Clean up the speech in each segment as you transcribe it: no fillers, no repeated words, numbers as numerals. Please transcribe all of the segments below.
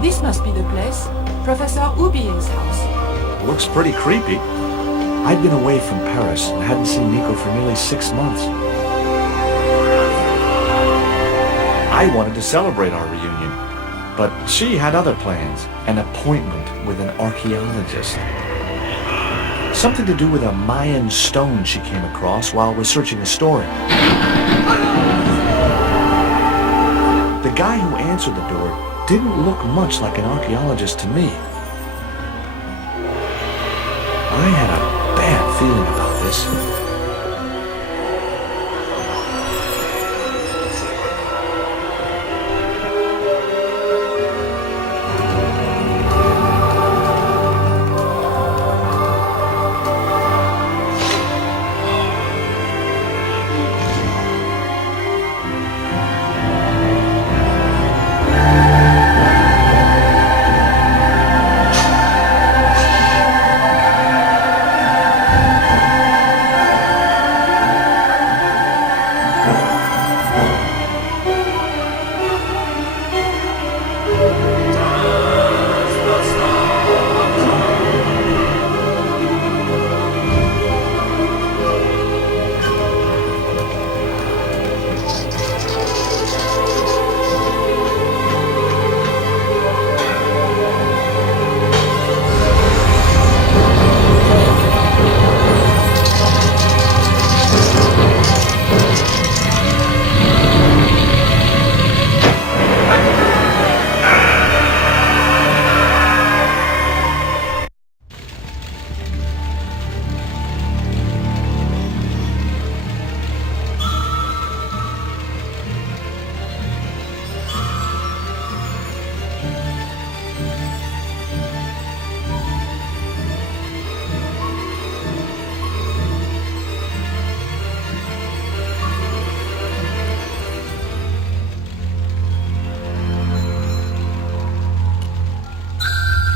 This must be the place. Professor Ubier's house. Looks pretty creepy. I'd been away from Paris and hadn't seen Nico for nearly 6 months. I wanted to celebrate our reunion, but she had other plans. An appointment with an archaeologist. Something to do with a Mayan stone she came across while researching a story. The guy who answered the door didn't look much like an archaeologist to me. I had a bad feeling about this.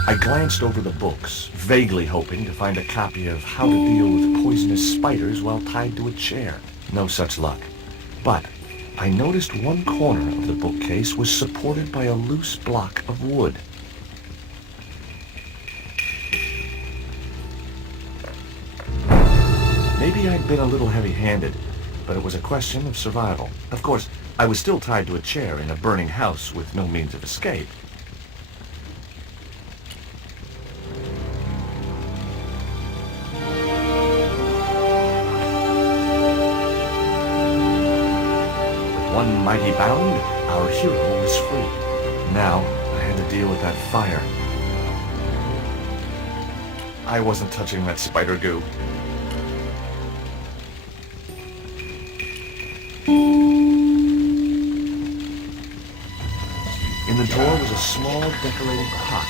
I glanced over the books, vaguely hoping to find a copy of How to Deal with Poisonous Spiders While Tied to a Chair. No such luck. But I noticed one corner of the bookcase was supported by a loose block of wood. Maybe I'd been a little heavy-handed, but it was a question of survival. Of course, I was still tied to a chair in a burning house with no means of escape. One mighty bound, our hero was free. Now, I had to deal with that fire. I wasn't touching that spider goo. In the drawer was a small decorated pot.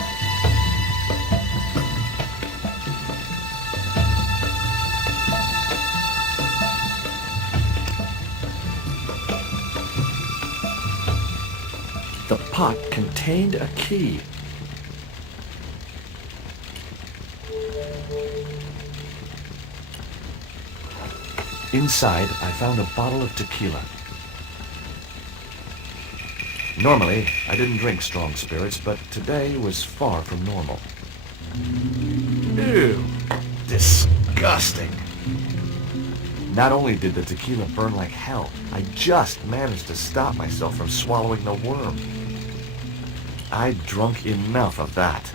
The pot contained a key. Inside, I found a bottle of tequila. Normally, I didn't drink strong spirits, but today was far from normal. Ew! Disgusting! Not only did the tequila burn like hell, I just managed to stop myself from swallowing the worm. I'd drunk enough of that.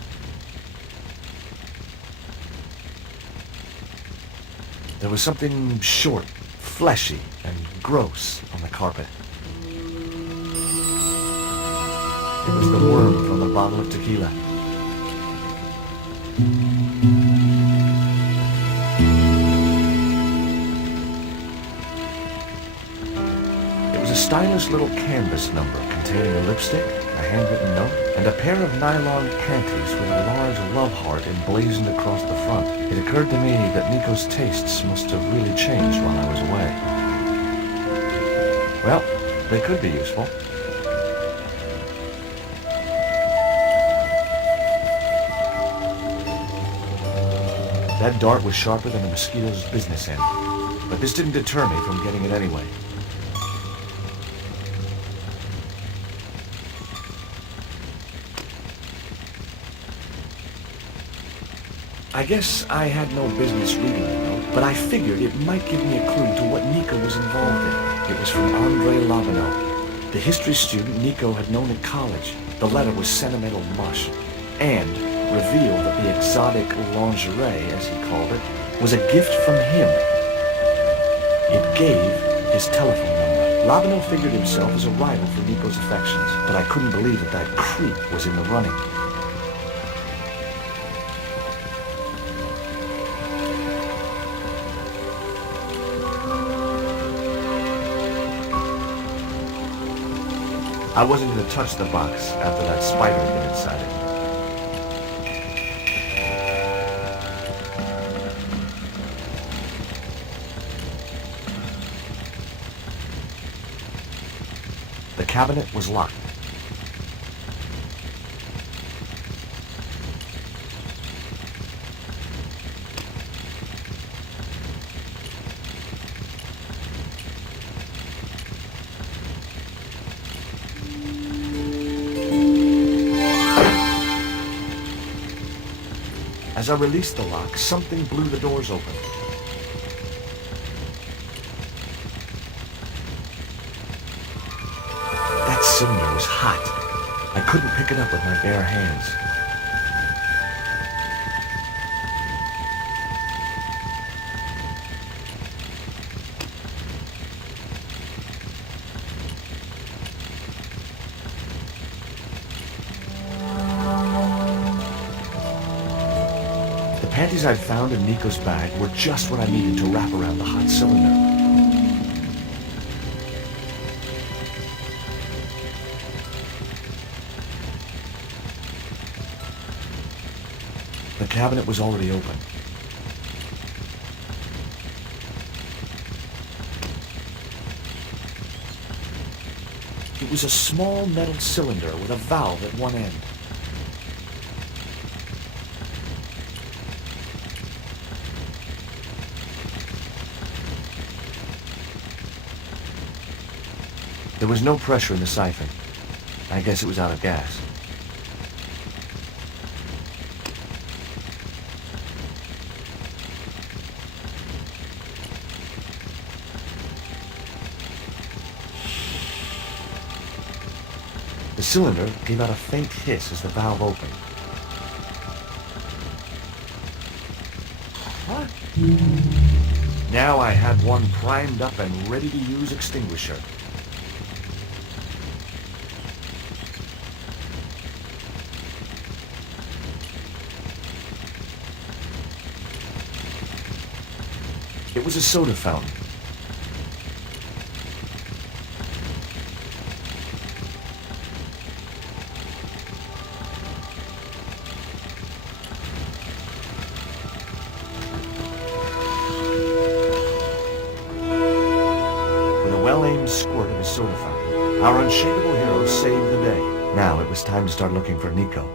There was something short, fleshy, and gross on the carpet. It was the worm from the bottle of tequila. It was a stylish little canvas number containing a lipstick, a handwritten note, and a pair of nylon panties with a large love heart emblazoned across the front. It occurred to me that Nico's tastes must have really changed while I was away. Well, they could be useful. That dart was sharper than a mosquito's business end, but this didn't deter me from getting it anyway. I guess I had no business reading the note, but I figured it might give me a clue to what Nico was involved in. It was from Andrei Labanov, the history student Nico had known at college. The letter was sentimental mush, and revealed that the exotic lingerie, as he called it, was a gift from him. It gave his telephone number. Labanov figured himself as a rival for Nico's affections, but I couldn't believe that that creep was in the running. I wasn't going to touch the box after that spider had been inside it. The cabinet was locked. As I released the lock, something blew the doors open. That cylinder was hot. I couldn't pick it up with my bare hands. The panties I'd found in Nico's bag were just what I needed to wrap around the hot cylinder. The cabinet was already open. It was a small metal cylinder with a valve at one end. There was no pressure in the siphon. I guess it was out of gas. The cylinder gave out a faint hiss as the valve opened. What? Now I had one primed up and ready to use extinguisher. It was a soda fountain. With a well-aimed squirt of his soda fountain, our unshakable hero saved the day. Now it was time to start looking for Nico.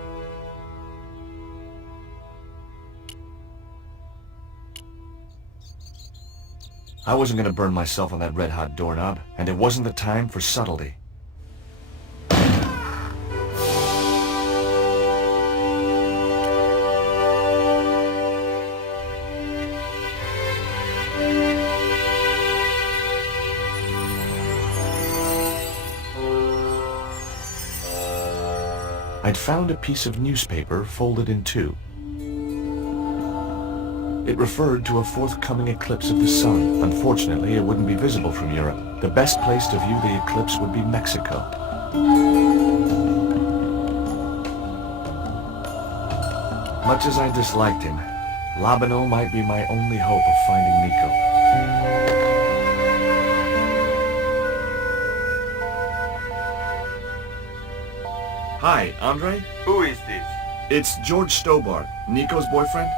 I wasn't going to burn myself on that red-hot doorknob, and it wasn't the time for subtlety. I'd found a piece of newspaper folded in two. It referred to a forthcoming eclipse of the sun. Unfortunately, it wouldn't be visible from Europe. The best place to view the eclipse would be Mexico. Much as I disliked him, Labanov might be my only hope of finding Nico. Hi, Andre? Who is this? It's George Stobart, Nico's boyfriend.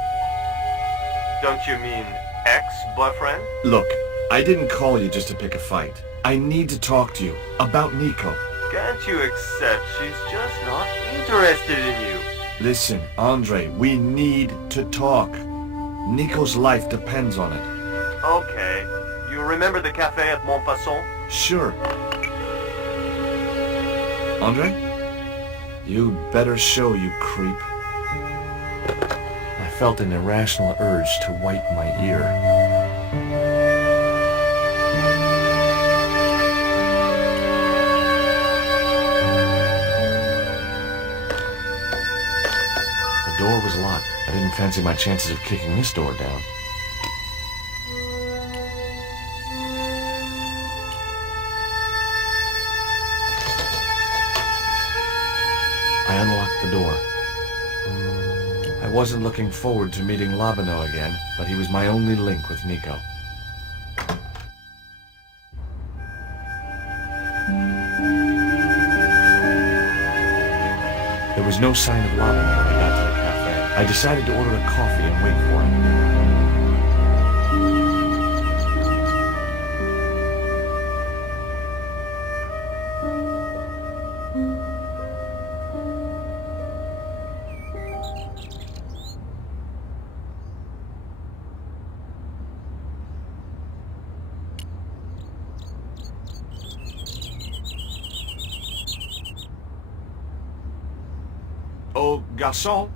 Don't you mean ex-boyfriend? Look, I didn't call you just to pick a fight. I need to talk to you about Nico. Can't you accept she's just not interested in you? Listen, Andre, we need to talk. Nico's life depends on it. Okay. You remember the cafe at Montfaucon? Sure. Andre? You'd better show, you creep. I felt an irrational urge to wipe my ear. The door was locked. I didn't fancy my chances of kicking this door down. I unlocked the door. I wasn't looking forward to meeting Labano again, but he was my only link with Nico. There was no sign of Labano when I got to the cafe. I decided to order a coffee and wait for him. Oh, garçon.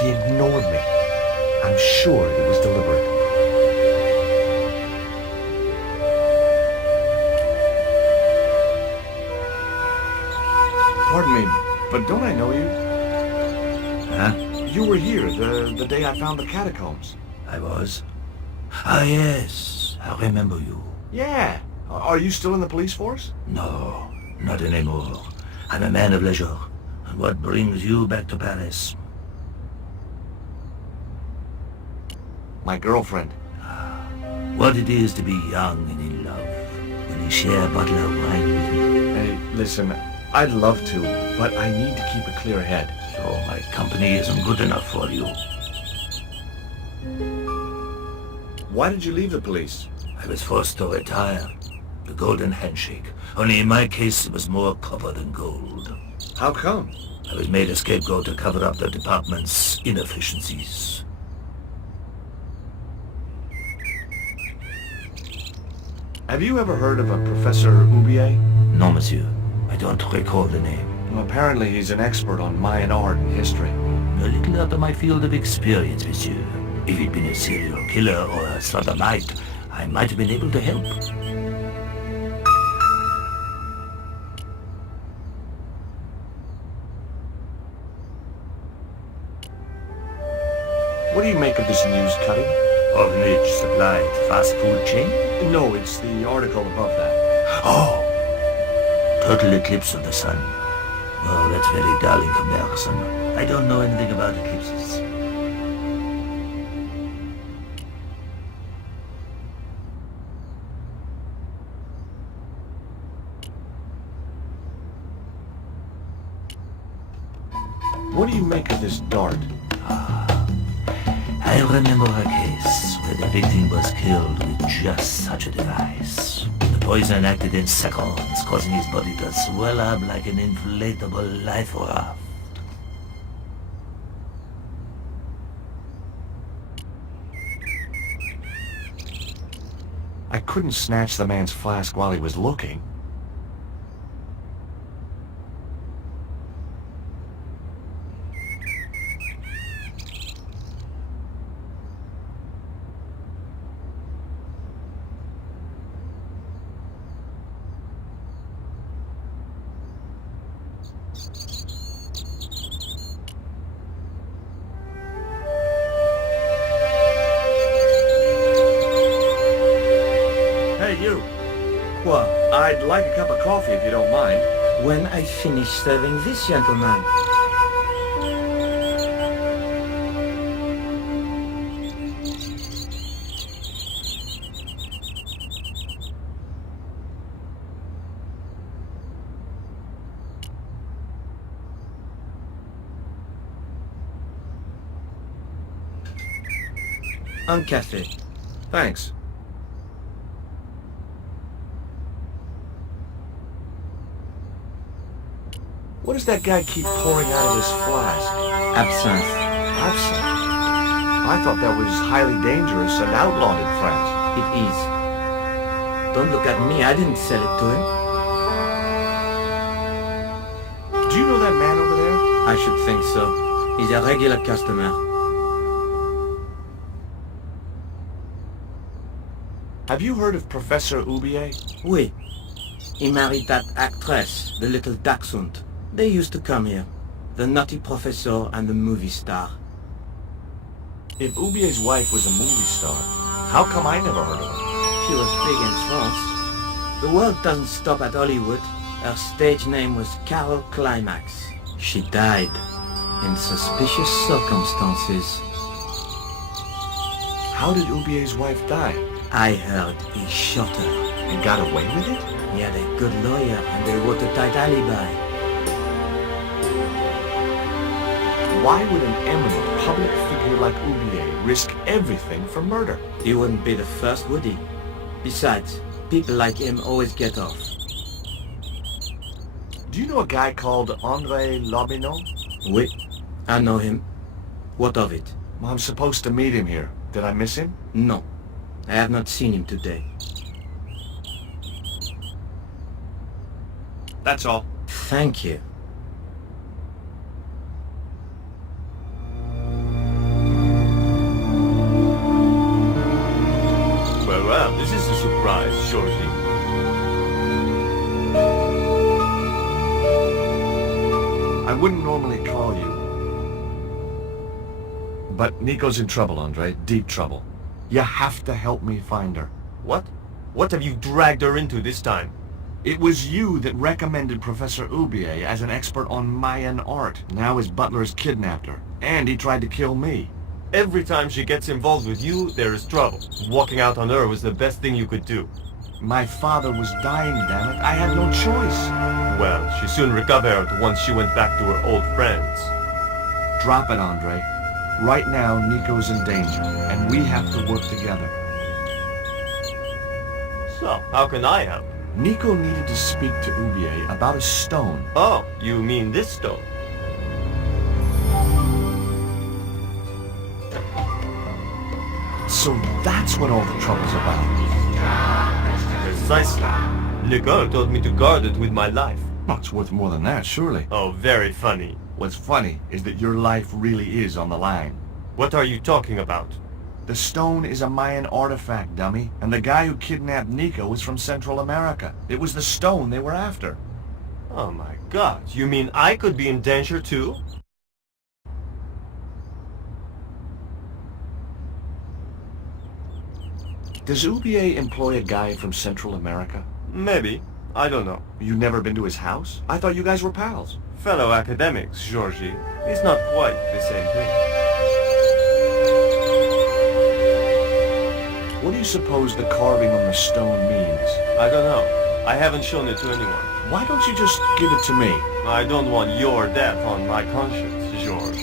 He ignored me. I'm sure it was deliberate. Pardon me, but don't I know you? Huh? You were here the day I found the catacombs. I was? Ah, yes. I remember you. Yeah. Are you still in the police force? No, not anymore. I'm a man of leisure. And what brings you back to Paris? My girlfriend. What it is to be young and in love when you share a bottle of wine with me. Hey, listen, I'd love to, but I need to keep a clear head. So my company isn't good enough for you. Why did you leave the police? I was forced to retire. The golden handshake. Only in my case it was more copper than gold. How come? I was made a scapegoat to cover up the department's inefficiencies. Have you ever heard of a Professor Oubier? No, monsieur. I don't recall the name. Well, apparently he's an expert on Mayan art and history. A little out of my field of experience, monsieur. If he'd been a serial killer or a sodomite, I might have been able to help. What do you make of this news cutting? Orphanage supplied fast food chain? No, it's the article above that. Oh! Total eclipse of the sun. Well, that's very dull in comparison. I don't know anything about eclipses. What do you make of this dart? I remember a case where the victim was killed with just such a device. The poison acted in seconds, causing his body to swell up like an inflatable life raft. I couldn't snatch the man's flask while he was looking. Hey, you. What? I'd like a cup of coffee if you don't mind. When I finish serving this gentleman. Un café. Thanks. What does that guy keep pouring out of his flask? Absinthe. Absinthe? I thought that was highly dangerous and outlawed in France. It is. Don't look at me, I didn't sell it to him. Do you know that man over there? I should think so. He's a regular customer. Have you heard of Professor Oubier? Oui. He married that actress, the little dachshund. They used to come here. The naughty professor and the movie star. If Oubier's wife was a movie star, how come I never heard of her? She was big in France. The world doesn't stop at Hollywood. Her stage name was Carol Climax. She died in suspicious circumstances. How did Oubier's wife die? I heard he shot her. And got away with it? He had a good lawyer and they wrote a tight alibi. Why would an eminent public figure like Oubier risk everything for murder? He wouldn't be the first, would he? Besides, people like him always get off. Do you know a guy called André Lobineau? Oui, I know him. What of it? Well, I'm supposed to meet him here. Did I miss him? No, I have not seen him today. That's all. Thank you. Well, this is a surprise, Georgie. I wouldn't normally call you. But Nico's in trouble, Andre. Deep trouble. You have to help me find her. What? What have you dragged her into this time? It was you that recommended Professor Oubier as an expert on Mayan art. Now his butler has kidnapped her. And he tried to kill me. Every time she gets involved with you, there is trouble. Walking out on her was the best thing you could do. My father was dying, damn it. I had no choice. Well, she soon recovered once she went back to her old friends. Drop it, Andre. Right now, Nico's in danger, and we have to work together. So, how can I help? Nico needed to speak to Oubier about a stone. Oh, you mean this stone? So that's what all the trouble's about. Precisely. Nicole told me to guard it with my life. Well, it's worth more than that, surely. Oh, very funny. What's funny is that your life really is on the line. What are you talking about? The stone is a Mayan artifact, dummy. And the guy who kidnapped Nico was from Central America. It was the stone they were after. Oh my god, you mean I could be in danger too? Does Oubier employ a guy from Central America? Maybe. I don't know. You never been to his house? I thought you guys were pals. Fellow academics, Georgie. It's not quite the same thing. What do you suppose the carving on the stone means? I don't know. I haven't shown it to anyone. Why don't you just give it to me? I don't want your death on my conscience, George.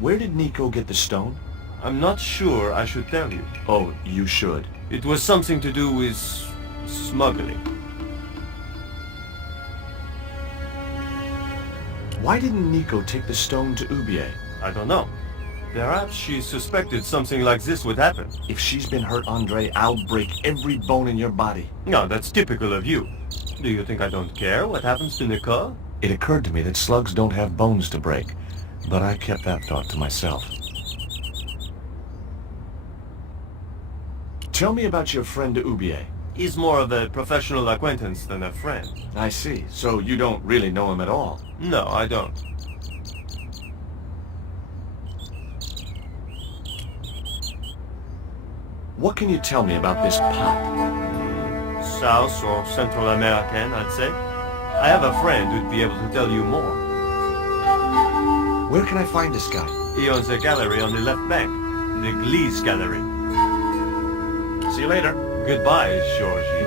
Where did Nico get the stone? I'm not sure I should tell you. Oh, you should. It was something to do with smuggling. Why didn't Nico take the stone to Oubier? I don't know. Perhaps she suspected something like this would happen. If she's been hurt, Andre, I'll break every bone in your body. No, that's typical of you. Do you think I don't care what happens to Nicole? It occurred to me that slugs don't have bones to break, but I kept that thought to myself. Tell me about your friend Oubier. He's more of a professional acquaintance than a friend. I see. So you don't really know him at all? No, I don't. What can you tell me about this pot? South or Central American, I'd say. I have a friend who'd be able to tell you more. Where can I find this guy? He owns a gallery on the left bank. The Gliese Gallery. See you later. Goodbye, Georgie.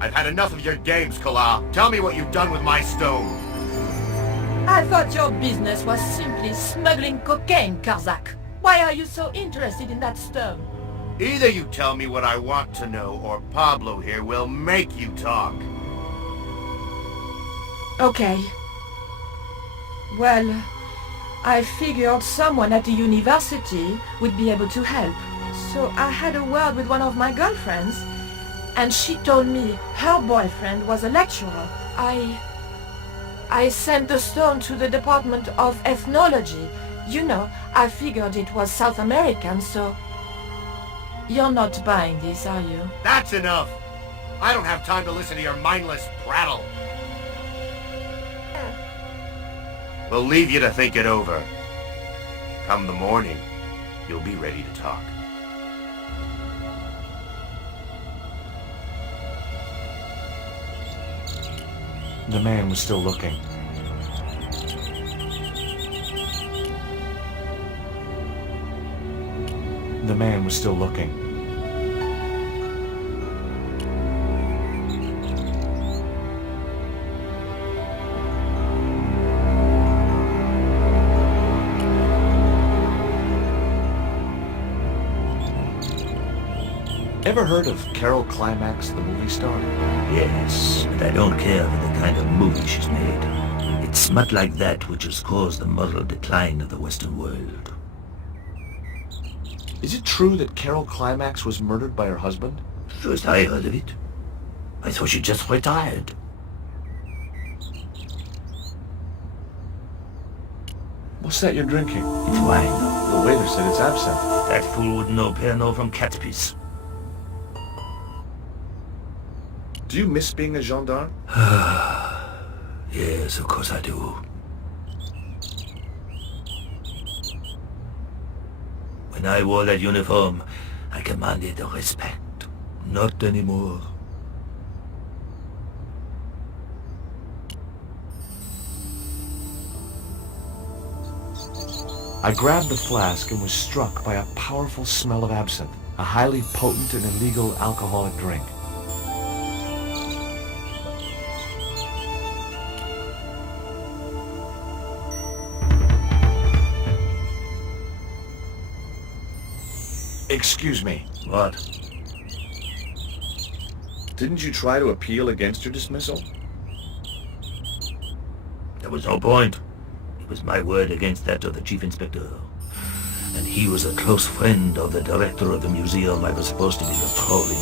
I've had enough of your games, Kala. Tell me what you've done with my stone. I thought your business was simply smuggling cocaine, Karzak. Why are you so interested in that stone? Either you tell me what I want to know, or Pablo here will make you talk. Okay. Well, I figured someone at the university would be able to help. So I had a word with one of my girlfriends, and she told me her boyfriend was a lecturer. I sent the stone to the Department of Ethnology. You know, I figured it was South American, so... You're not buying this, are you? That's enough! I don't have time to listen to your mindless prattle. We'll leave you to think it over. Come the morning, you'll be ready to talk. The man was still looking. The man was still looking. Ever heard of Carol Climax, the movie star? Yes, but I don't care for the kind of movie she's made. It's smut like that which has caused the moral decline of the Western world. Is it true that Carol Climax was murdered by her husband? First I heard of it. I thought she just retired. What's that you're drinking? It's wine. The waiter said it's absinthe. That fool would know Pernod from cat piece. Do you miss being a gendarme? Yes, of course I do. When I wore that uniform, I commanded respect. Not anymore. I grabbed the flask and was struck by a powerful smell of absinthe, a highly potent and illegal alcoholic drink. Excuse me. What? Didn't you try to appeal against your dismissal? There was no point. It was my word against that of the chief inspector. And he was a close friend of the director of the museum I was supposed to be patrolling.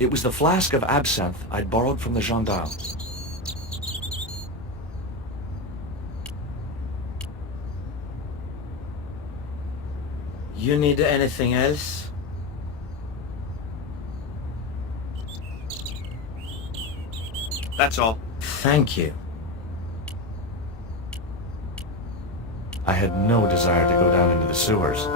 It was the flask of absinthe I'd borrowed from the gendarme. You need anything else? That's all. Thank you. I had no desire to go down into the sewers.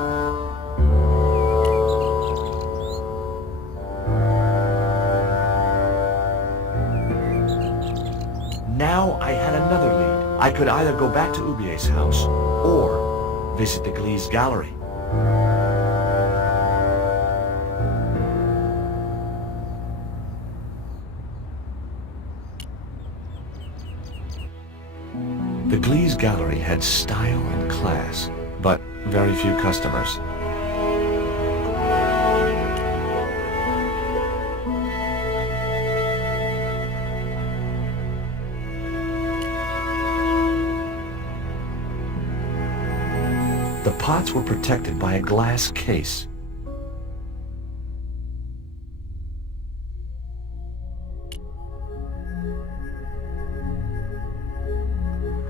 Now I had another lead. I could either go back to Ubier's house or visit the Glee's gallery. The Glee's gallery had style and class, but very few customers. The pots were protected by a glass case.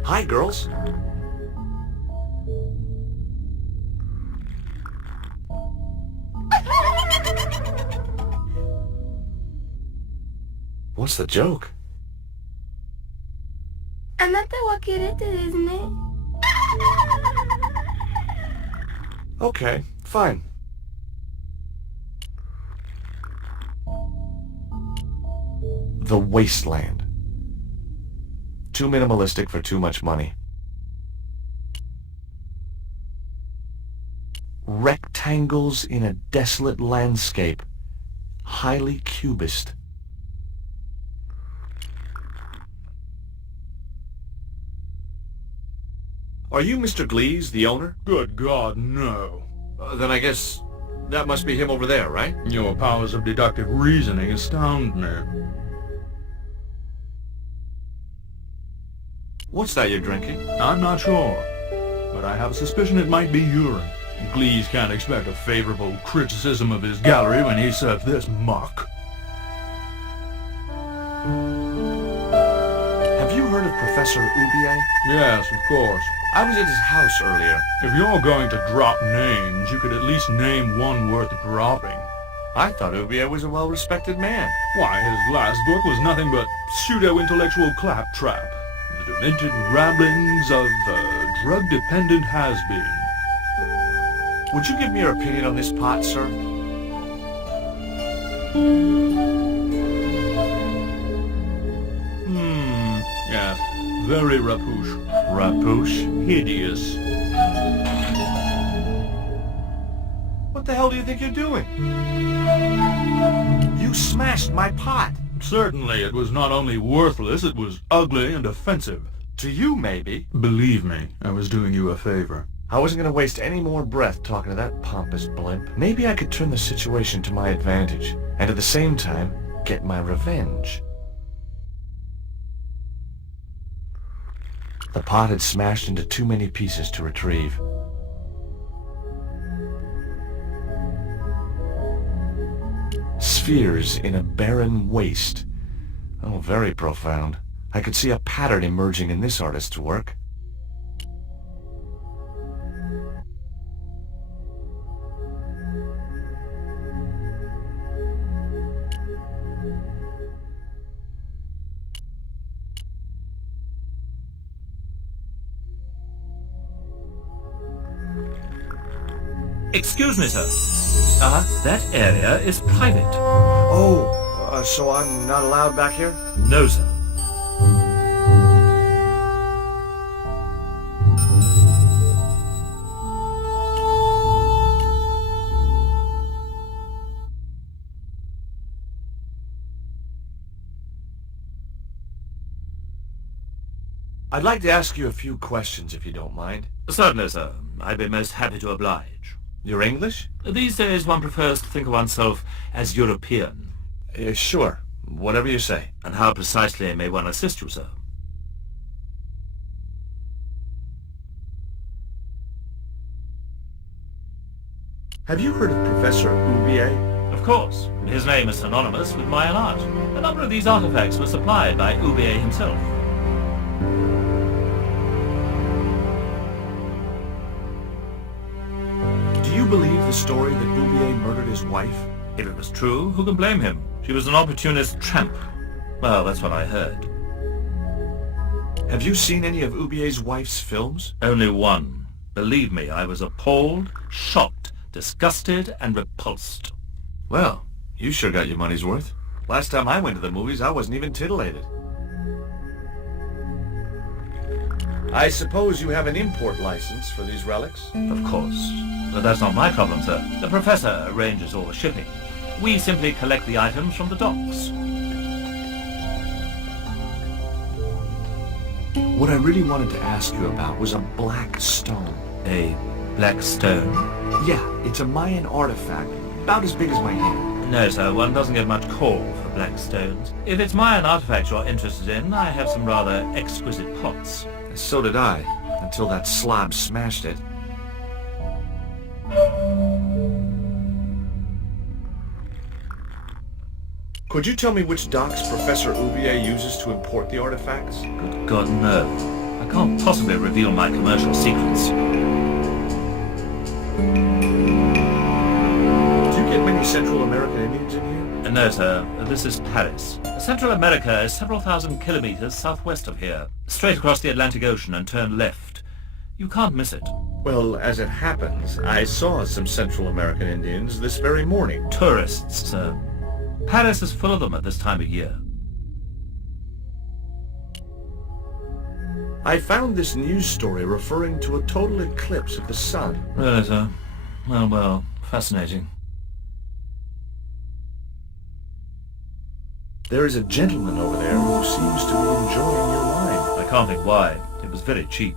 Hi, girls. What's the joke? あなたはキレてですね。Okay, fine. The wasteland. Too minimalistic for too much money. Rectangles in a desolate landscape. highly cubist. Are you Mr. Glees, the owner? Good God, no. Then I guess that must be him over there, right? Your powers of deductive reasoning astound me. What's that you're drinking? I'm not sure, but I have a suspicion it might be urine. Glees can't expect a favorable criticism of his gallery when he serves this muck. Have you heard of Professor Oubier? Yes, of course. I was at his house earlier. If you're going to drop names, you could at least name one worth dropping. I thought Oubier was a well-respected man. Why, his last book was nothing but pseudo-intellectual claptrap. The demented ramblings of a drug-dependent has-been. Would you give me your opinion on this pot, sir? Yes. Very rapouche. Rapouche? Hideous. What the hell do you think you're doing? You smashed my pot. Certainly, it was not only worthless, it was ugly and offensive. To you, maybe. Believe me, I was doing you a favor. I wasn't going to waste any more breath talking to that pompous blimp. Maybe I could turn the situation to my advantage, and at the same time, get my revenge. The pot had smashed into too many pieces to retrieve. Spheres in a barren waste. Oh, very profound. I could see a pattern emerging in this artist's work. Excuse me, sir. Uh-huh. That area is private. Oh, so I'm not allowed back here? No, sir. I'd like to ask you a few questions, if you don't mind. Certainly, sir. I'd be most happy to oblige. You're English? These days one prefers to think of oneself as European. Sure. Whatever you say. And how precisely may one assist you, sir? Have you heard of Professor Oubier? Of course. His name is synonymous with Mayan art. A number of these artifacts were supplied by Oubier himself. Do you believe the story that Oubier murdered his wife? If it was true, who can blame him? She was an opportunist tramp. Well, that's what I heard. Have you seen any of Oubier's wife's films? Only one. Believe me, I was appalled, shocked, disgusted, and repulsed. Well, you sure got your money's worth. Last time I went to the movies, I wasn't even titillated. I suppose you have an import license for these relics? Of course. But that's not my problem, sir. The professor arranges all the shipping. We simply collect the items from the docks. What I really wanted to ask you about was a black stone. A black stone? Yeah, it's a Mayan artifact, about as big as my hand. No, sir, one doesn't get much call for black stones. If it's Mayan artifacts you're interested in, I have some rather exquisite pots. So did I, until that slob smashed it. Could you tell me which docks Professor Oubier uses to import the artifacts? Good God, no. I can't possibly reveal my commercial secrets. Do you get many Central American Indians in here? No, sir. This is Paris. Central America is several thousand kilometers southwest of here. Straight across the Atlantic Ocean and turn left. You can't miss it. Well, as it happens, I saw some Central American Indians this very morning. Tourists, sir. Paris is full of them at this time of year. I found this news story referring to a total eclipse of the sun. Really, sir? Well, fascinating. There is a gentleman over there who seems to be enjoying your wine. I can't think why. It was very cheap.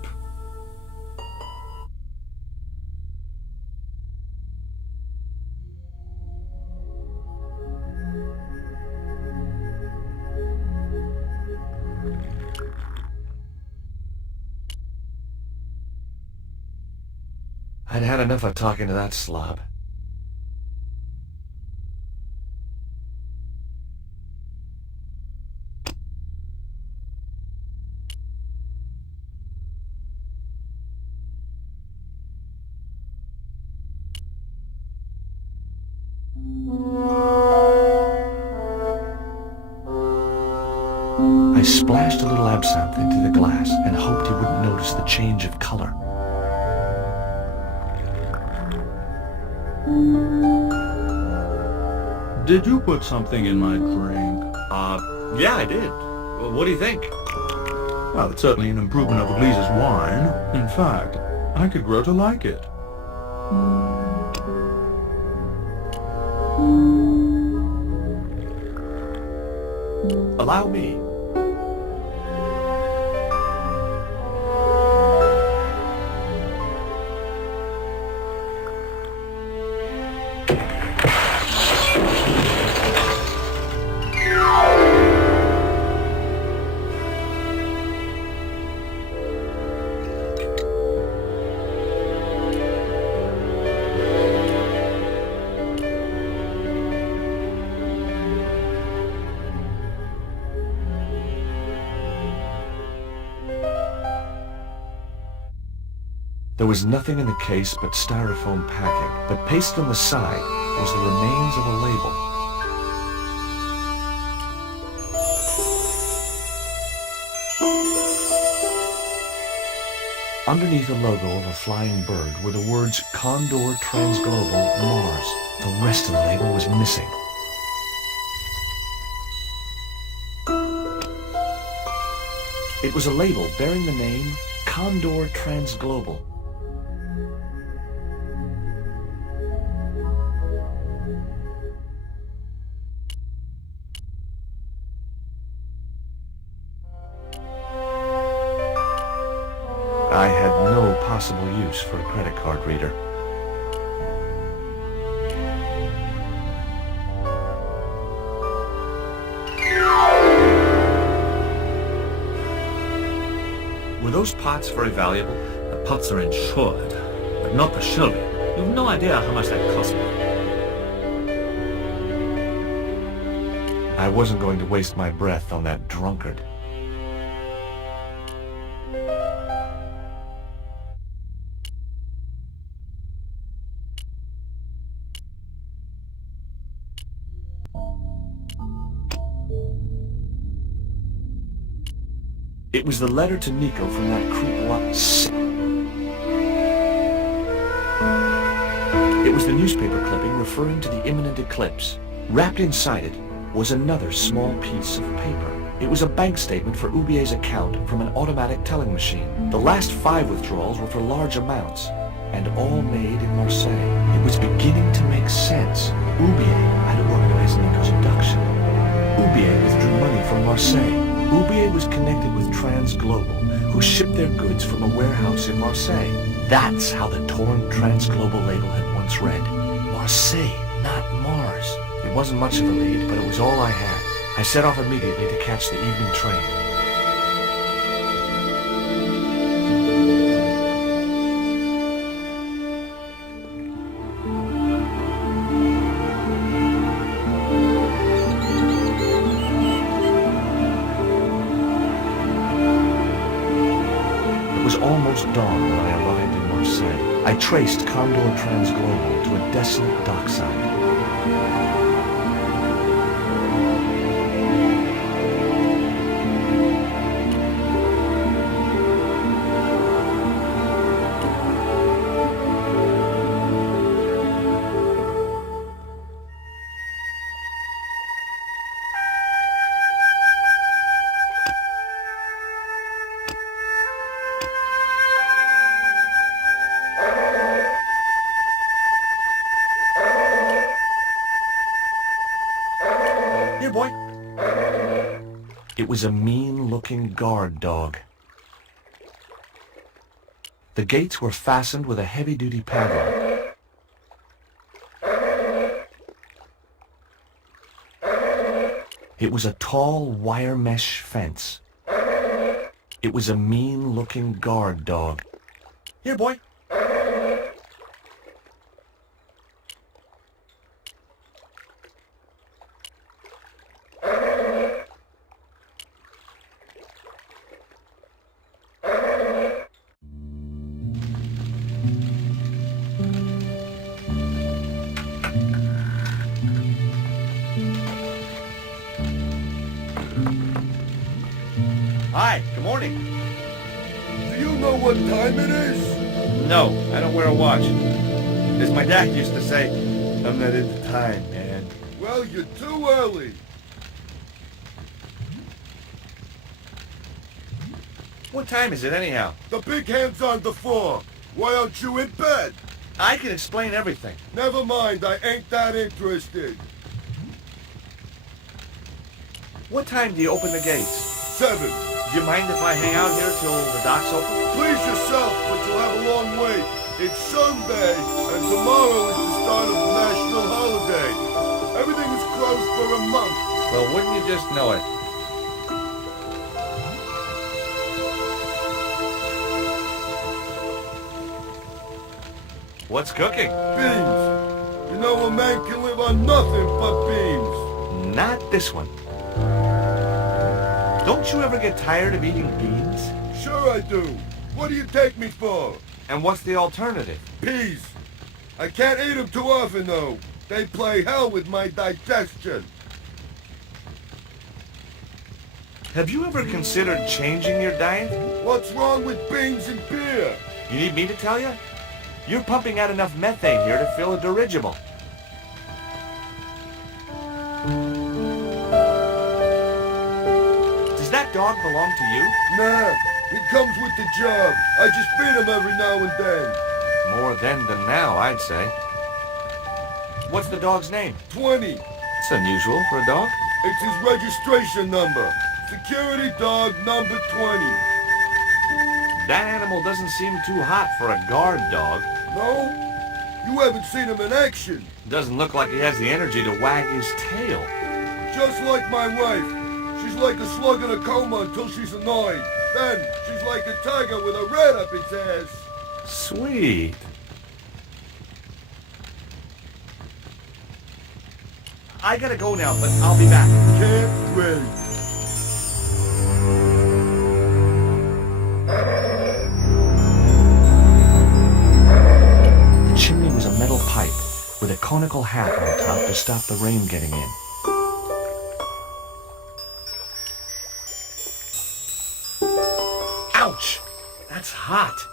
I'd had enough of talking to that slob. I splashed a little absinthe into the glass and hoped he wouldn't notice the change of color. Did you put something in my drink? Yeah, I did. Well, what do you think? Well, it's certainly an improvement over Lisa's wine. In fact, I could grow to like it. Allow me. There was nothing in the case but styrofoam packing, but pasted on the side was the remains of a label. Underneath the logo of a flying bird were the words Condor Transglobal Mars. The rest of the label was missing. It was a label bearing the name Condor Transglobal. I had no possible use for a credit card reader. Were those pots very valuable? The pots are insured, but not the shelving. You have no idea how much that cost me. I wasn't going to waste my breath on that drunkard. It was the letter to Nico from that creepwalk. It was the newspaper clipping referring to the imminent eclipse. Wrapped inside it was another small piece of paper. It was a bank statement for Ubier's account from an automatic telling machine. The last 5 withdrawals were for large amounts, and all made in Marseille. It was beginning to make sense. Ubier had organized Nico's abduction. Ubier withdrew money from Marseille. Ubier was connected with Transglobal, who shipped their goods from a warehouse in Marseille. That's how the torn Transglobal label had once read. Marseille, not Mars. It wasn't much of a lead, but it was all I had. I set off immediately to catch the evening train. It was almost dawn when I arrived in Marseille. I traced Condor Transglobal to a desolate dockside. was a mean-looking guard dog. The gates were fastened with a heavy-duty padlock. It was a tall wire mesh fence. It was a mean-looking guard dog. Here, boy. Hi, good morning. Do you know what time it is? No, I don't wear a watch. As my dad used to say, I'm not into time, man. Well, you're too early. What time is it anyhow? The big hand's on the floor. Why aren't you in bed? I can explain everything. Never mind, I ain't that interested. What time do you open the gates? 7. Do you mind if I hang out here till the dock's open? Please yourself, but you'll have a long wait. It's Sunday, and tomorrow is the start of the national holiday. Everything is closed for a month. Well, wouldn't you just know it? What's cooking? Beans. You know a man can live on nothing but beans. Not this one. Don't you ever get tired of eating beans? Sure I do. What do you take me for? And what's the alternative? Peas. I can't eat them too often, though. They play hell with my digestion. Have you ever considered changing your diet? What's wrong with beans and beer? You need me to tell you? You're pumping out enough methane here to fill a dirigible. Does that dog belong to you? Nah, he comes with the job. I just feed him every now and then. More then than now, I'd say. What's the dog's name? 20. It's unusual for a dog. It's his registration number. Security dog number 20. That animal doesn't seem too hot for a guard dog. No? You haven't seen him in action. Doesn't look like he has the energy to wag his tail. Just like my wife. She's like a slug in a coma until she's annoyed. Then she's like a tiger with a rat up its ass. Sweet. I gotta go now, but I'll be back. Can't wait. The chimney was a metal pipe with a conical hat on top to stop the rain getting in. Ouch! That's hot.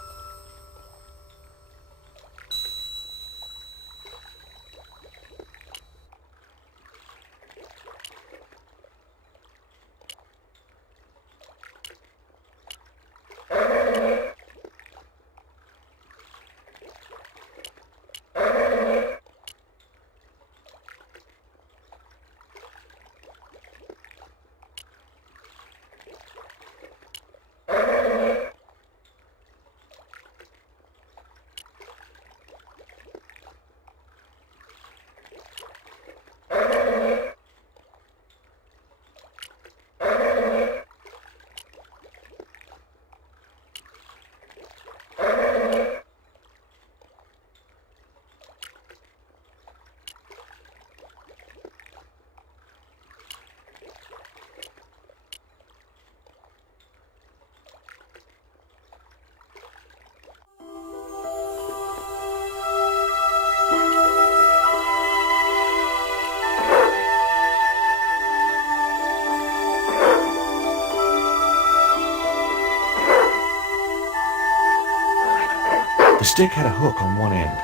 The stick had a hook on one end.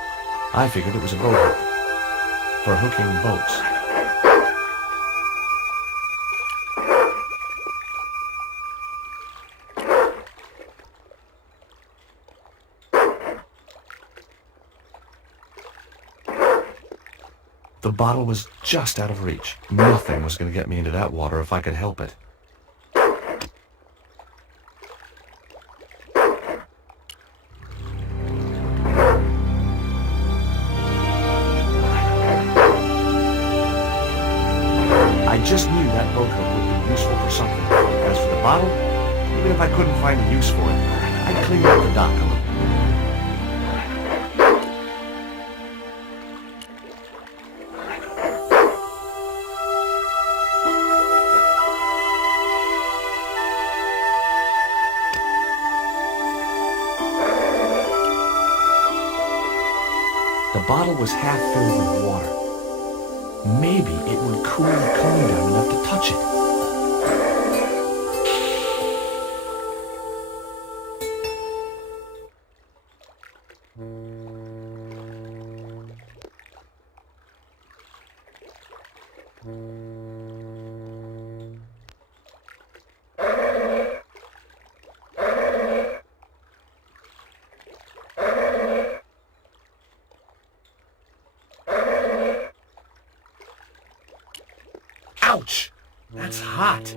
I figured it was a boat hook for hooking boats. The bottle was just out of reach. Nothing was going to get me into that water if I could help it. bottle, even if I couldn't find a use for it, I'd clean up the dock a little. The bottle was half filled with water. Maybe it would cool the cone down enough to touch it. Ouch! That's hot.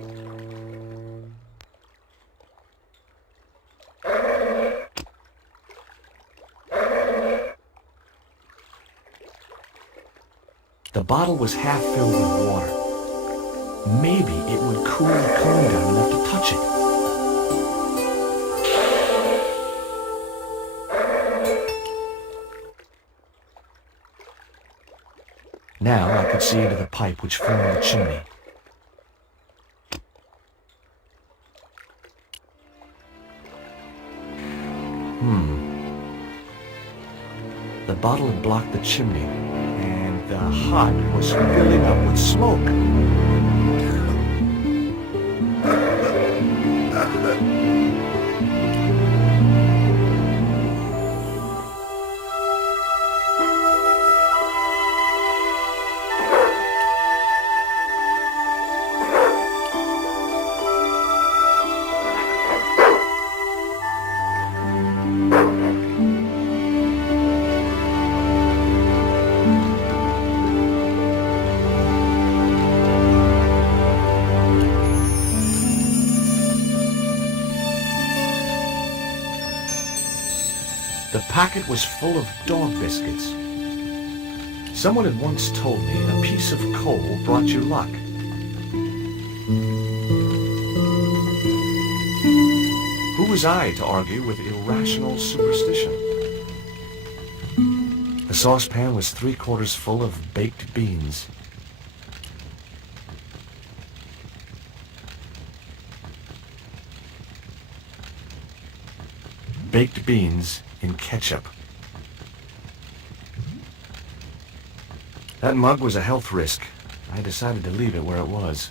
The bottle was half filled with water. Maybe it would cool the cone down enough to touch it. Now I could see into the pipe which formed the chimney. The bottle had blocked the chimney, and the hut was filling up with smoke. The packet was full of dog biscuits. Someone had once told me a piece of coal brought you luck. Who was I to argue with irrational superstition? The saucepan was 3/4 full of baked beans. Baked beans in ketchup. That mug was a health risk. I decided to leave it where it was.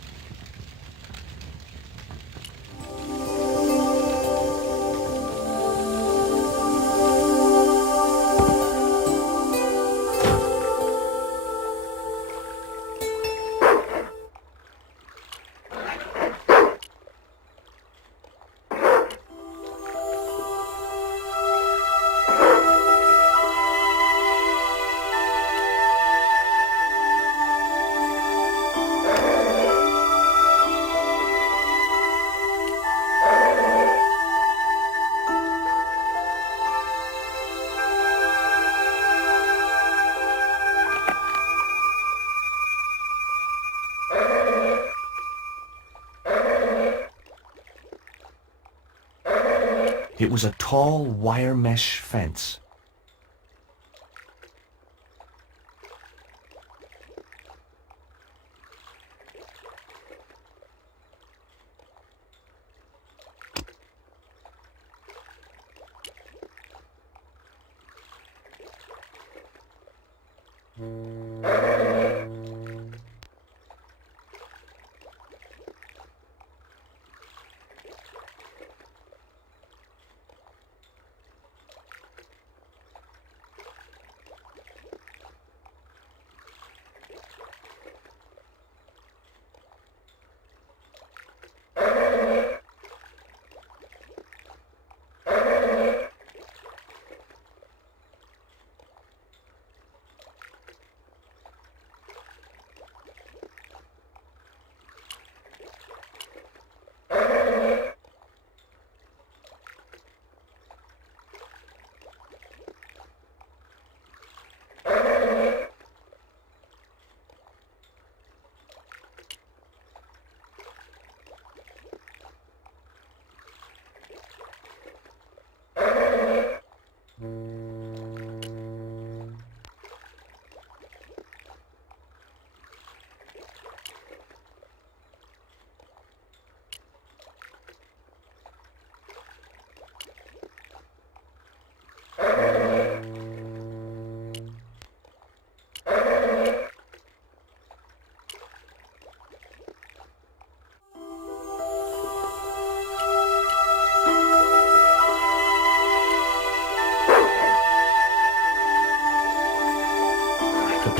It was a tall wire mesh fence.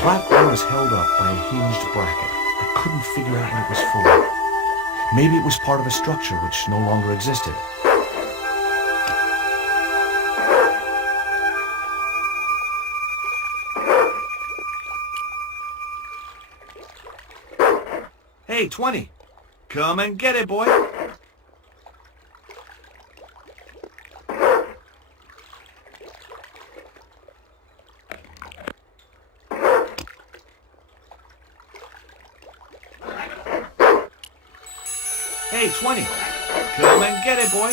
platform was held up by a hinged bracket. I couldn't figure out what it was for. Maybe it was part of a structure which no longer existed. Hey, 20. Come and get it, boy. Hey, 20. Come and get it, boy.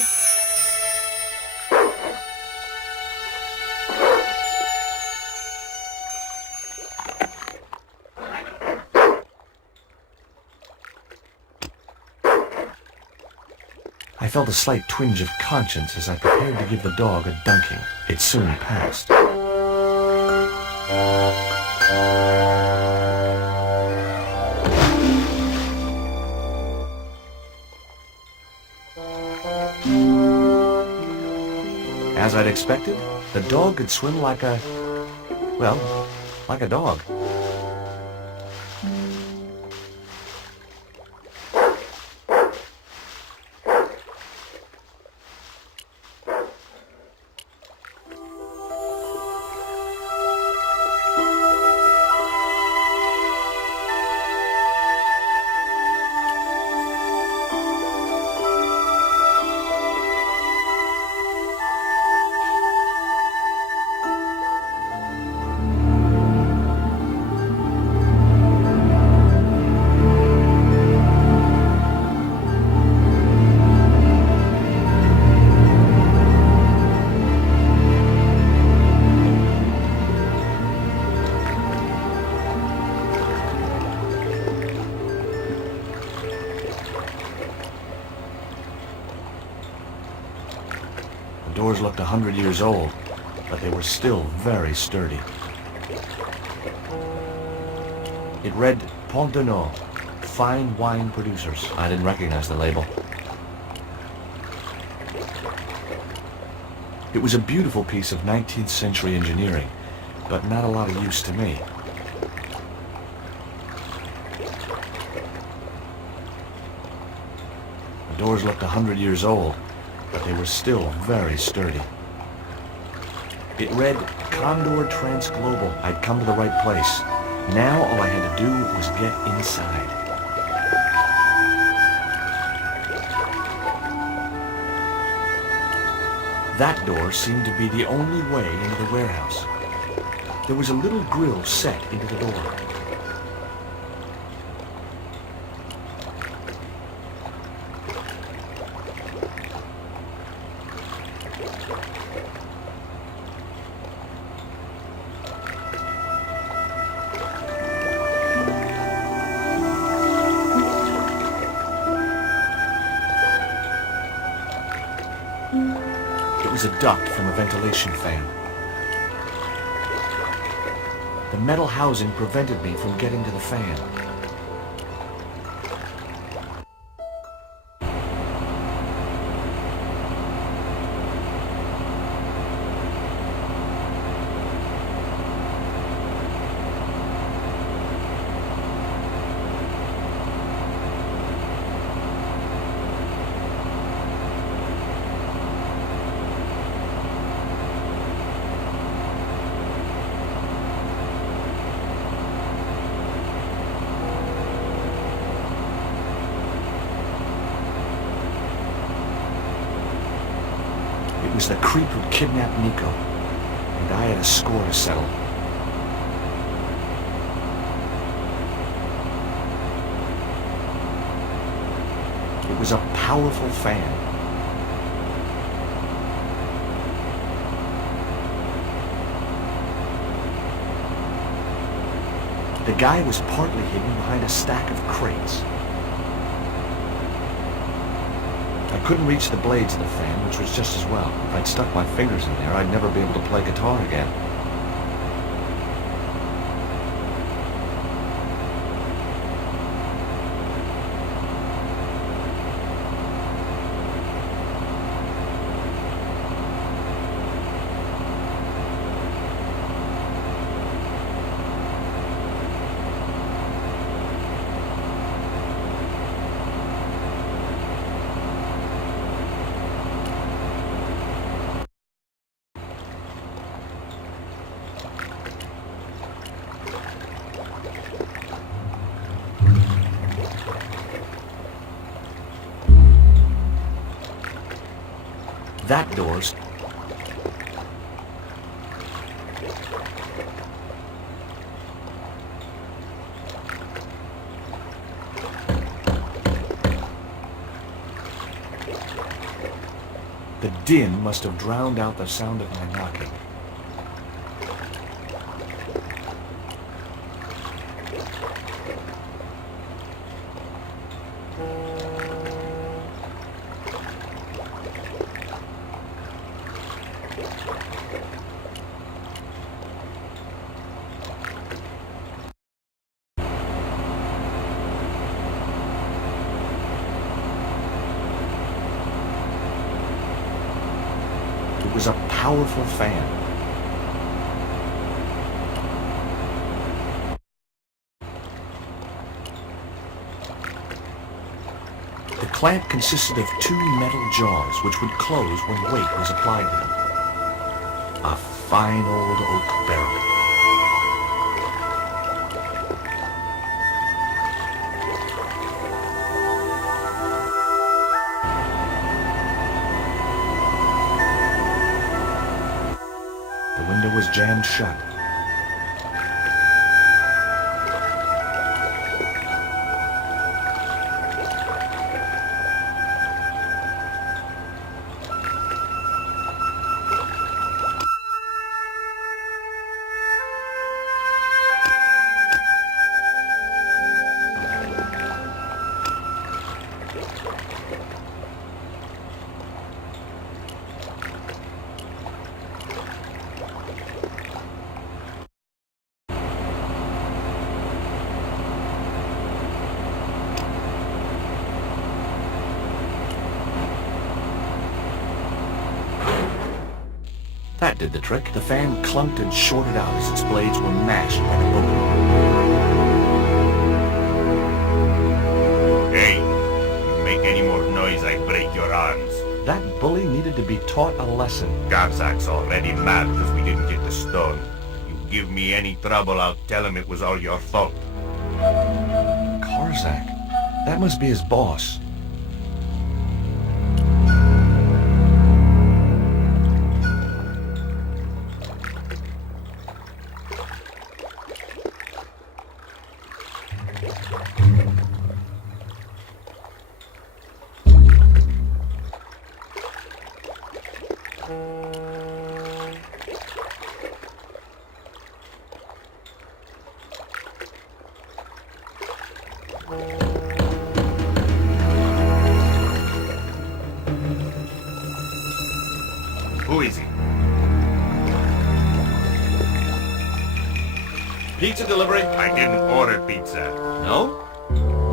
I felt a slight twinge of conscience as I prepared to give the dog a dunking. It soon passed. As I'd expected, the dog could swim like a... well, like a dog. The doors looked 100 years old, but they were still very sturdy. It read Pont de Nord, fine wine producers. I didn't recognize the label. It was a beautiful piece of 19th century engineering, but not a lot of use to me. The doors looked 100 years old, but they were still very sturdy. It read Condor Transglobal. I'd come to the right place. Now all I had to do was get inside. That door seemed to be the only way into the warehouse. There was a little grill set into the door. It was a duct from a ventilation fan. The metal housing prevented me from getting to the fan. It was the creep who'd kidnapped Nico, and I had a score to settle. It was a powerful fan. The guy was partly hidden behind a stack of crates. I couldn't reach the blades of the fan, which was just as well. If I'd stuck my fingers in there, I'd never be able to play guitar again. That door's... The din must have drowned out the sound of my knocking. It was a powerful fan. The clamp consisted of 2 metal jaws which would close when weight was applied to them. A fine old oak barrel. The window was jammed shut. That did the trick. The fan clunked and shorted out as its blades were mashed like a balloon. Hey, you make any more noise, I break your arms. That bully needed to be taught a lesson. Garzak's already mad because we didn't get the stone. You give me any trouble, I'll tell him it was all your fault. Karzak? That must be his boss. Who is he? Pizza delivery? I didn't order pizza. No?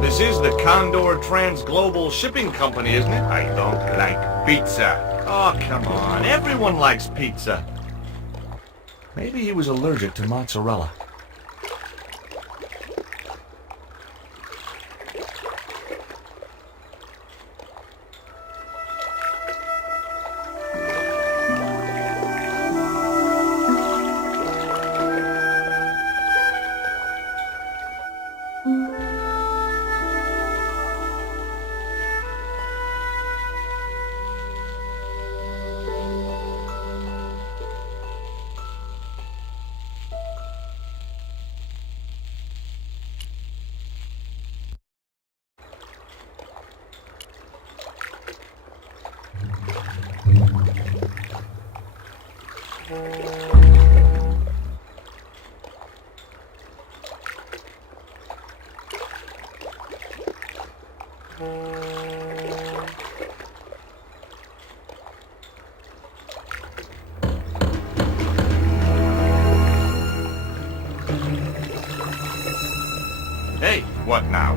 This is the Condor Trans-Global Shipping Company, isn't it? I don't like pizza. Oh, come on. Everyone likes pizza. Maybe he was allergic to mozzarella. Hey, What now?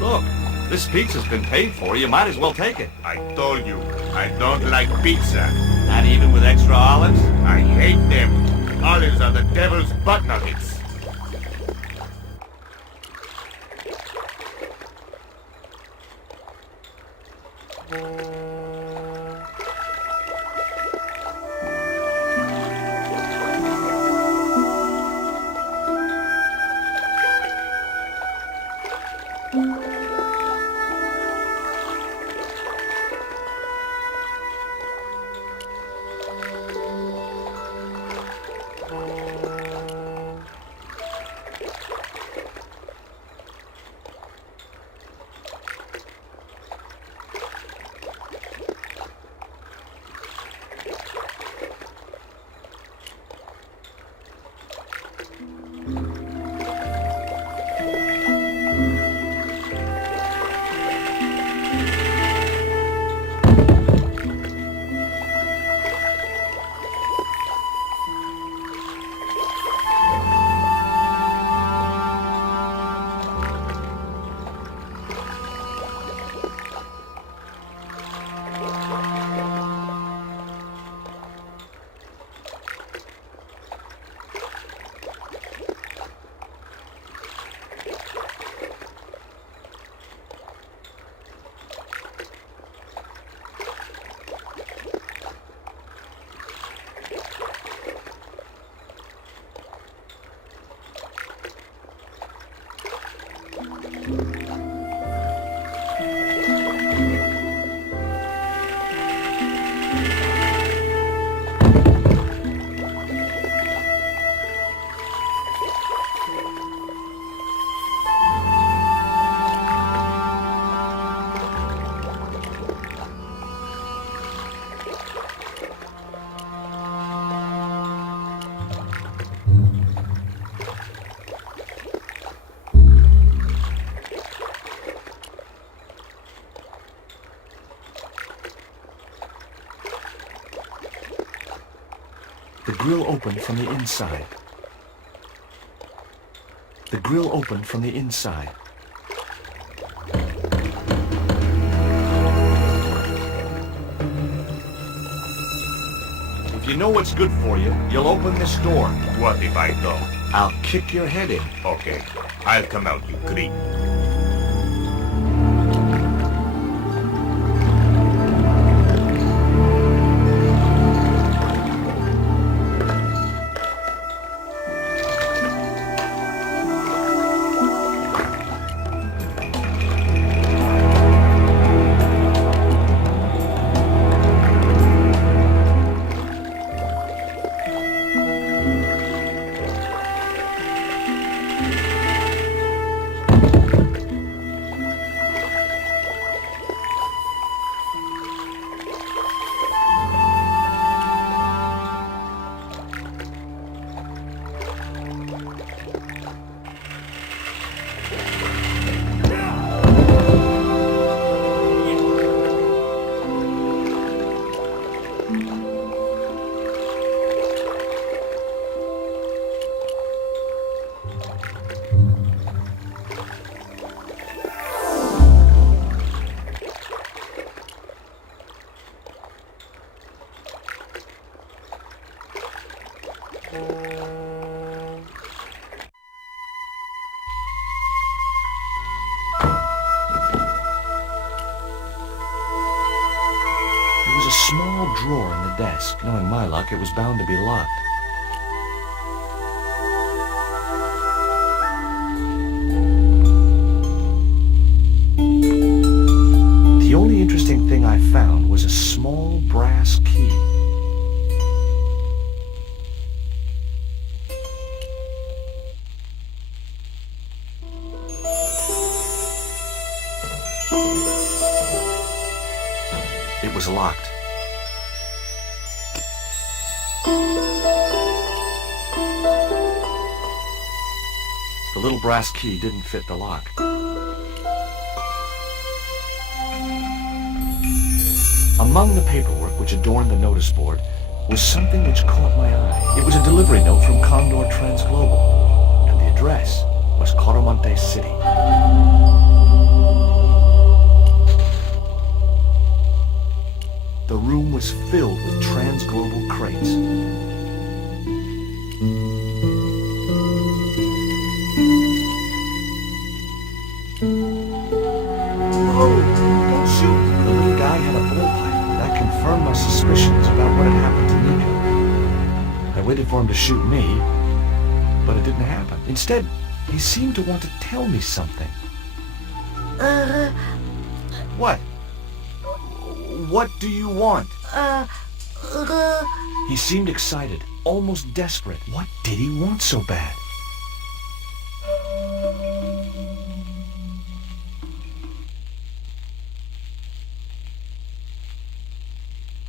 look. This pizza's been paid for. You might as well take it. I told you, I don't like pizza. Not even with extra olives? I hate them. Olives are the devil's butt nuggets. The grill opened from the inside. The grill opened from the inside. If you know what's good for you, you'll open this door. What if I don't? I'll kick your head in. Okay, I'll come out, you creep. There was a small drawer in the desk. Knowing my luck, it was bound to be locked. The only interesting thing I found was a small brass key. It was locked. The little brass key didn't fit the lock. Among the paperwork which adorned the notice board was something which caught my eye. It was a delivery note from Condor Transglobal, and the address was Coromante City. The room was filled with transglobal crates. Whoa! Don't shoot! The little guy had a bullpipe. That confirmed my suspicions about what had happened to Nico. I waited for him to shoot me, but it didn't happen. Instead, he seemed to want to tell me something. What? What do you want? He seemed excited, almost desperate. What did he want so bad?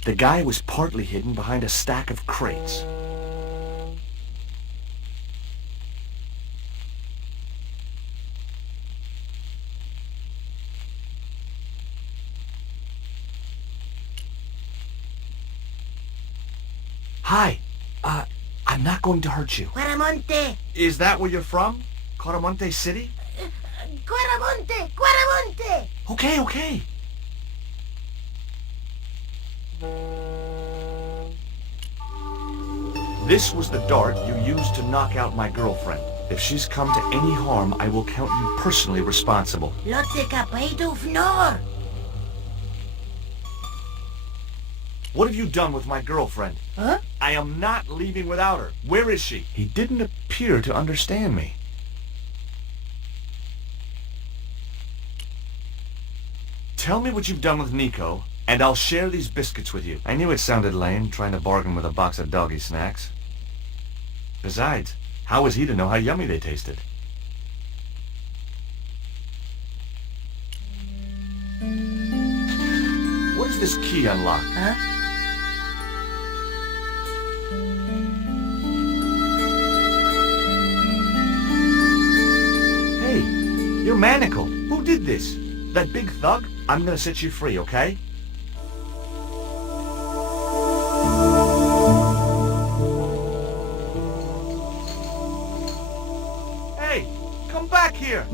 The guy was partly hidden behind a stack of crates. Hi. I'm not going to hurt you. Guaramonte! Is that where you're from? Coromante City? Guaramonte! Guaramonte! Okay. This was the dart you used to knock out my girlfriend. If she's come to any harm, I will count you personally responsible. Lotse kapaitu fnor! What have you done with my girlfriend? Huh? I am not leaving without her. Where is she? He didn't appear to understand me. Tell me what you've done with Nico, and I'll share these biscuits with you. I knew it sounded lame, trying to bargain with a box of doggy snacks. Besides, how was he to know how yummy they tasted? What does this key unlock? Huh? Hey, you're manacled. Who did this? That big thug? I'm gonna set you free, okay? here.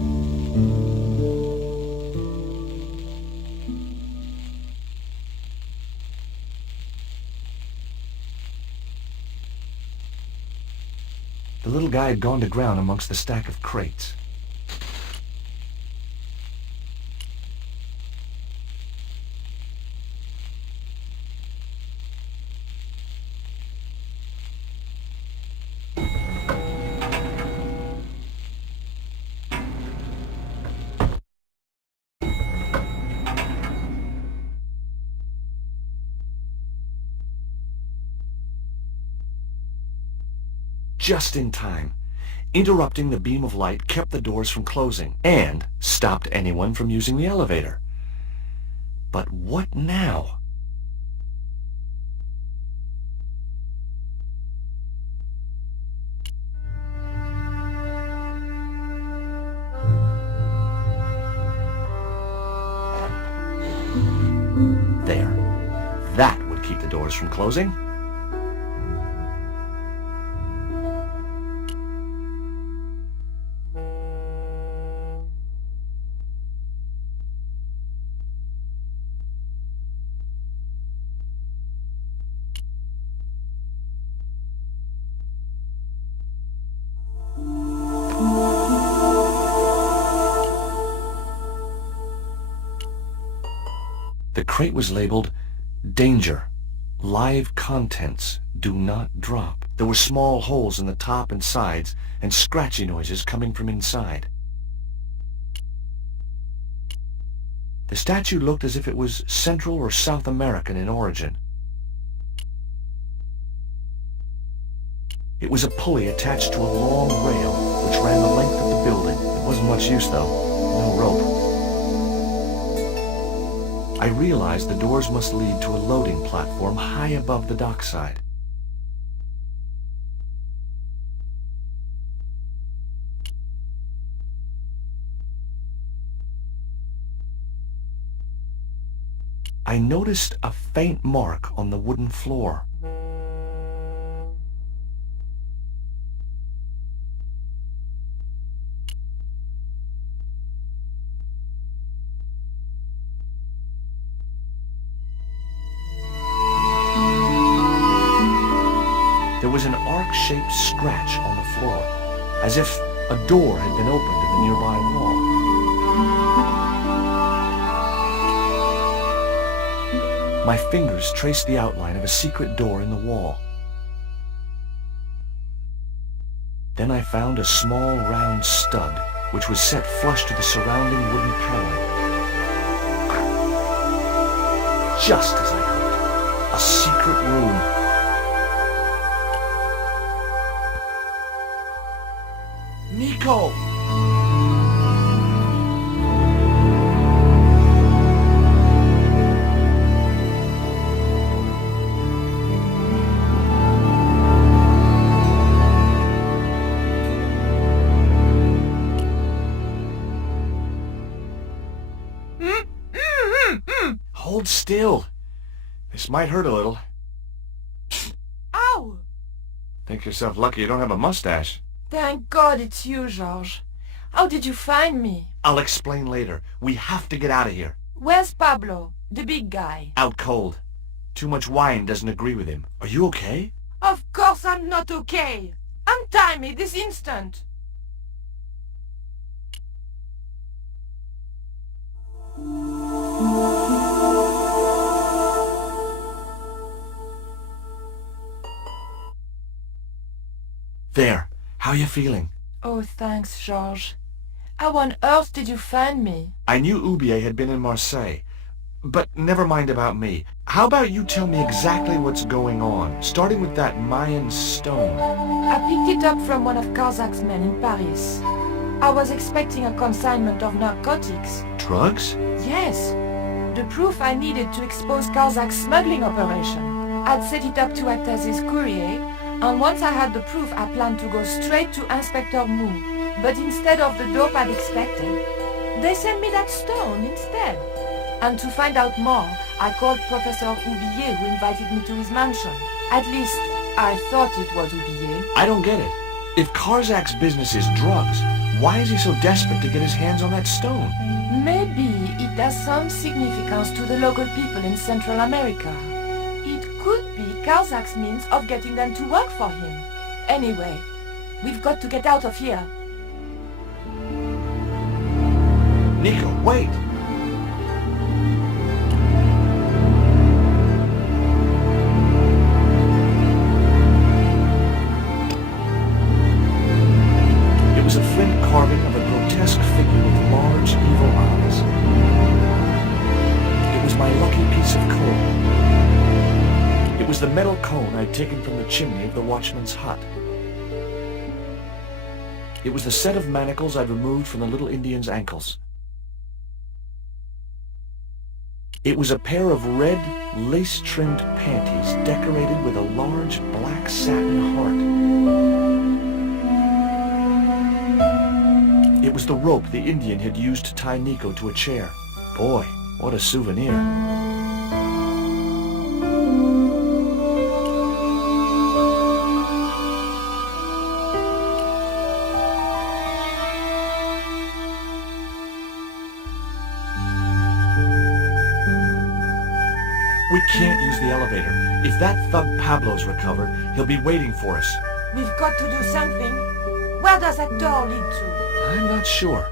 The little guy had gone to ground amongst the stack of crates. Just in time. Interrupting the beam of light kept the doors from closing and stopped anyone from using the elevator. But what now? There. That would keep the doors from closing. The crate was labeled, "Danger. Live contents. Do not drop." There were small holes in the top and sides, and scratchy noises coming from inside. The statue looked as if it was Central or South American in origin. It was a pulley attached to a long rail, which ran the length of the building. It wasn't much use, though. No rope. I realized the doors must lead to a loading platform high above the dockside. I noticed a faint mark on the wooden floor. There was an arc-shaped scratch on the floor, as if a door had been opened in the nearby wall. My fingers traced the outline of a secret door in the wall. Then I found a small round stud, which was set flush to the surrounding wooden paneling. Just as I hoped, a secret room. Nico! Hold still. This might hurt a little. Ow! Think yourself lucky you don't have a mustache. Thank God it's you, George. How did you find me? I'll explain later. We have to get out of here. Where's Pablo, the big guy? Out cold. Too much wine doesn't agree with him. Are you okay? Of course I'm not okay. Untie me this instant. There. How are you feeling? Oh, thanks, George. How on earth did you find me? I knew Ubier had been in Marseille. But never mind about me. How about you tell me exactly what's going on, starting with that Mayan stone? I picked it up from one of Karzak's men in Paris. I was expecting a consignment of narcotics. Drugs? Yes. The proof I needed to expose Karzak's smuggling operation. I'd set it up to act as his courier, and once I had the proof, I planned to go straight to Inspector Mou. But instead of the dope I'd expected, they sent me that stone instead. And to find out more, I called Professor Oublier, who invited me to his mansion. At least, I thought it was Oublier. I don't get it. If Karzak's business is drugs, Why is he so desperate to get his hands on that stone? Maybe it has some significance to the local people in Central America. It could be Kazak's means of getting them to work for him. Anyway, we've got to get out of here. Nico, wait! It was a flint carving of a grotesque figure with large, evil eyes. It was my lucky piece of coal. It was the metal cone I'd taken from the chimney of the watchman's hut. It was the set of manacles I'd removed from the little Indian's ankles. It was a pair of red, lace-trimmed panties decorated with a large black satin heart. It was the rope the Indian had used to tie Nico to a chair. Boy, what a souvenir. We can't use the elevator. If that thug Pablo's recovered, he'll be waiting for us. We've got to do something. Where does that door lead to? I'm not sure.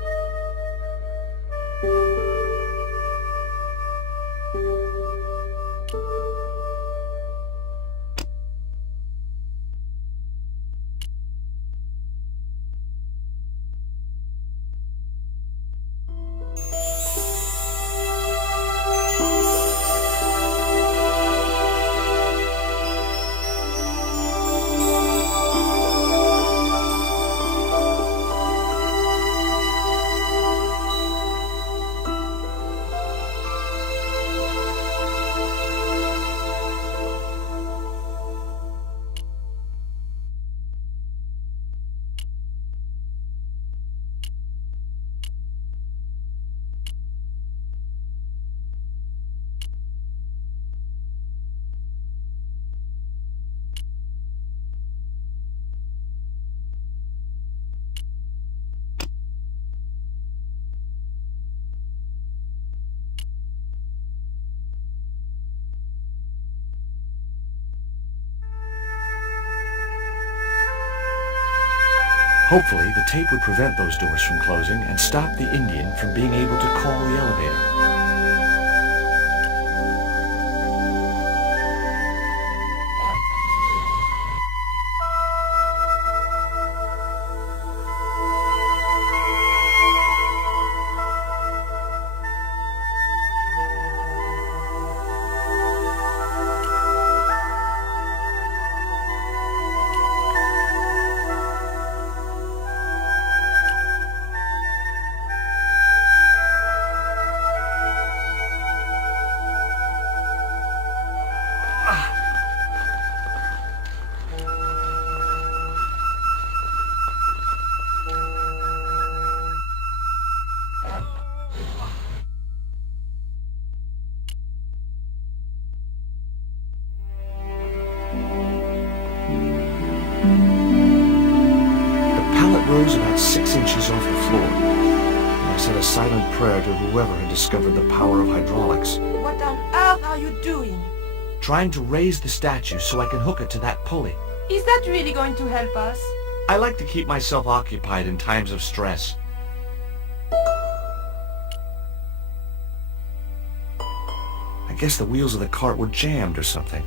Hopefully, the tape would prevent those doors from closing and stop the Indian from being able to call the elevator. Rose about 6 inches off the floor, and I said a silent prayer to whoever had discovered the power of hydraulics. What on earth are you doing? Trying to raise the statue so I can hook it to that pulley. Is that really going to help us? I like to keep myself occupied in times of stress. I guess the wheels of the cart were jammed or something.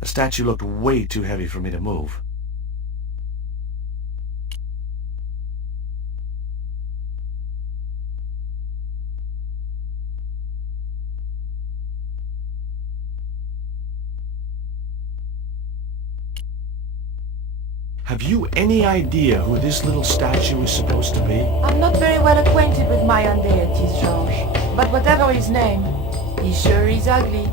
The statue looked way too heavy for me to move. Have you any idea who this little statue is supposed to be? I'm not very well acquainted with Mayan deities, George. But whatever his name, he sure is ugly.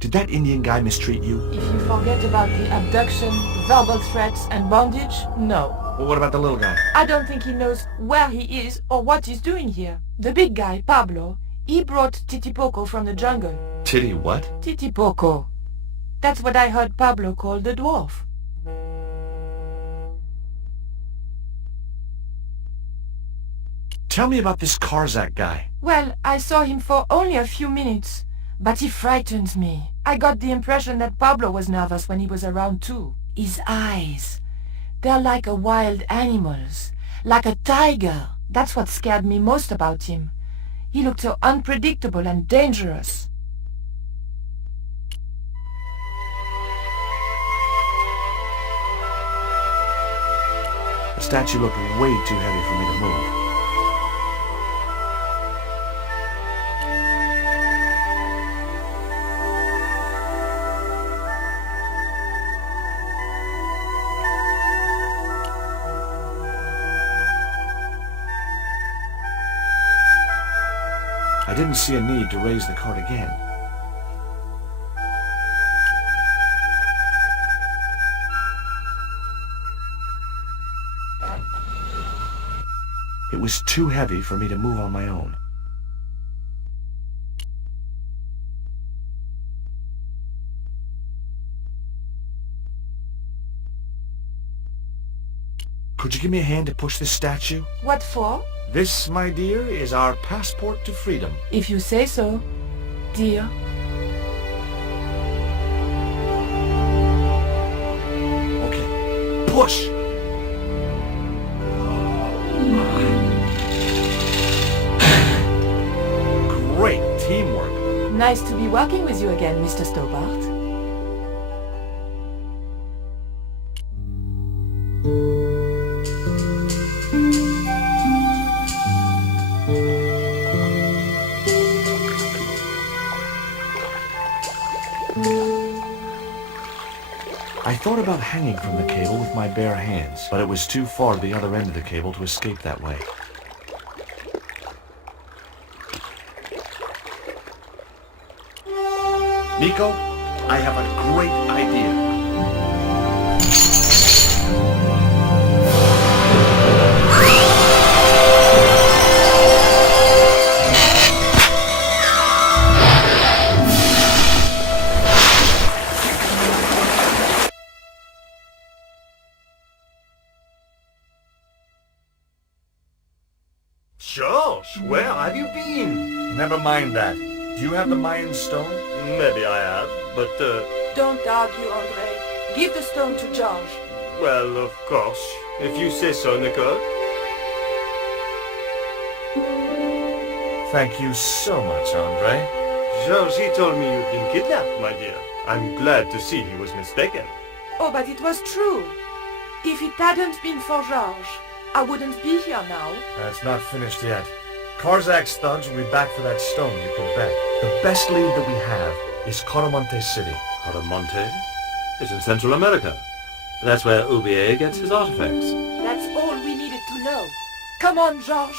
Did that Indian guy mistreat you? If you forget about the abduction, verbal threats, and bondage, no. Well, what about the little guy? I don't think he knows where he is or what he's doing here. The big guy, Pablo, he brought Titipoco from the jungle. Titty what? Titipoco. That's what I heard Pablo call the dwarf. Tell me about this Karzak guy. Well, I saw him for only a few minutes, but he frightened me. I got the impression that Pablo was nervous when he was around too. His eyes, they're like a wild animal's, like a tiger. That's what scared me most about him. He looked so unpredictable and dangerous. The statue looked way too heavy for me to move. I didn't see a need to raise the cart again. It was too heavy for me to move on my own. Could you give me a hand to push this statue? What for? This, my dear, is our passport to freedom. If you say so, dear. Okay, push! Great teamwork. Nice to be working with you again, Mr. Stobart. I thought about hanging from the cable with my bare hands, but it was too far to the other end of the cable to escape that way. Nico, I have a great idea. George, where have you been? Never mind that. Do you have the Mayan stone? Maybe I have, but, Don't argue, André. Give the stone to George. well, of course. If you say so, Nicole. Thank you so much, Andre. George, he told me you'd been kidnapped, my dear. I'm glad to see he was mistaken. Oh, but it was true. If it hadn't been for George, I wouldn't be here now. That's not finished yet. Karzak's thugs will be back for that stone, you can bet. The best lead that we have is Coromonte City. Coromonte is in Central America. That's where Ubier gets his artifacts. That's all we needed to know. Come on, George.